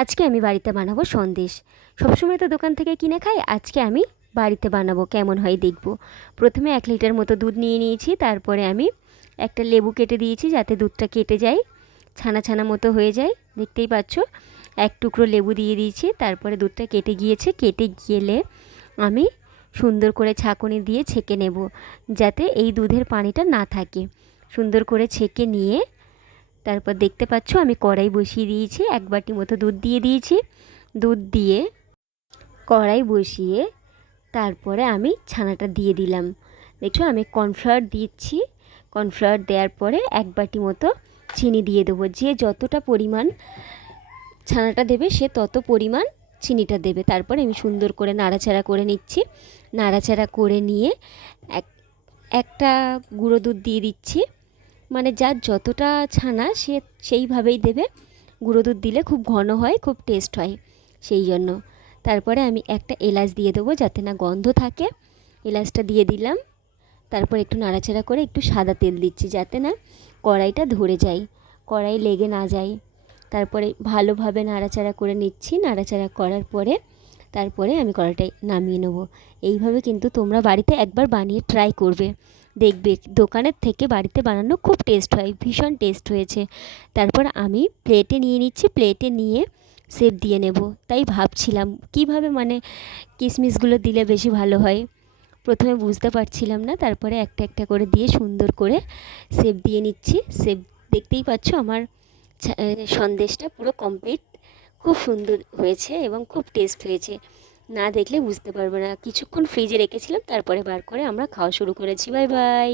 আজকে আমি বাড়িতে বানাবো সন্দেশ। সবসময় তো দোকান থেকে কিনে খাই, আজকে আমি বাড়িতে বানাবো, কেমন হয় দেখব। প্রথমে 1 লিটার মতো দুধ নিয়ে নিয়েছি, তারপরে আমি একটা লেবু কেটে দিয়েছি যাতে দুধটা কেটে যায়, ছানা ছানা মতো হয়ে যায়, দেখতেই পাচ্ছ। এক টুকরো লেবু দিয়ে দিয়েছি, তারপরে দুধটা কেটে গিয়েছে, কেটে গেলে আমি সুন্দর করে ছাঁকুনি দিয়ে ছেঁকে নেব যাতে এই দুধের পানিটা না থাকে। সুন্দর করে ছেঁকে নিয়ে তারপর দেখতে পাচ্ছ আমি কড়াই বসিয়ে দিয়েছি, 1 বাটি মতো দুধ দিয়ে দিয়েছি। দুধ দিয়ে কড়াই বসিয়ে তারপরে আমি ছানাটা দিয়ে দিলাম। দেখছো আমি কর্নফ্লাওয়ার দিচ্ছি। কর্নফ্লাওয়ার দেওয়ার পরে 1 বাটি মতো চিনি দিয়ে দেবো। যে যতটা পরিমাণ ছানাটা দেবে সে তত পরিমাণ চিনিটা দেবে। তারপরে আমি সুন্দর করে নাড়াচাড়া করে নিচ্ছি। নাড়াচাড়া করে নিয়ে একটা গুঁড়ো দুধ দিয়ে দিচ্ছি, মানে যার যতটা ছানা সে সেইভাবেই দেবে। গুঁড়ো দুধ দিলে খুব ঘন হয়, খুব টেস্ট হয়, সেই জন্য। তারপরে আমি একটা এলাচ দিয়ে দেবো যাতে না গন্ধ থাকে, এলাচটা দিয়ে দিলাম। তারপর একটু নাড়াচাড়া করে একটু সাদা তেল দিচ্ছি যাতে না কড়াইটা ধরে যায়, কড়াই লেগে না যায়। তারপরে ভালোভাবে নাড়াচাড়া করে নিচ্ছি। নাড়াচাড়া করার পরে তারপরে আমি কড়াইটা নামিয়ে নেব। এইভাবে কিন্তু তোমরা বাড়িতে একবার বানিয়ে ট্রাই করবে, দেখবে দোকানের থেকে বাড়িতে বানানো খুব টেস্ট হয়, ভীষণ টেস্ট হয়েছে। তারপর আমি প্লেটে নিয়ে নিচ্ছি, প্লেটে নিয়ে শেপ দিয়ে নেব। তাই ভাবছিলাম কিভাবে মানে কিশমিশগুলো দিলে বেশি ভালো হয়, প্রথমে বুঝতে পারছিলাম না। তারপরে একটা একটা করে দিয়ে সুন্দর করে শেপ দিয়ে নিচ্ছি। শেপ দেখতেই পাচ্ছ আমার সন্দেশটা পুরো কমপ্লিট, খুব সুন্দর হয়েছে এবং খুব টেস্ট হয়েছে। না দেখলে বুঝতে পারবে না। কিছুক্ষণ ফ্রিজে রেখেছিলাম, তারপরে বার করে আমরা খাওয়া শুরু করেছি। Bye bye.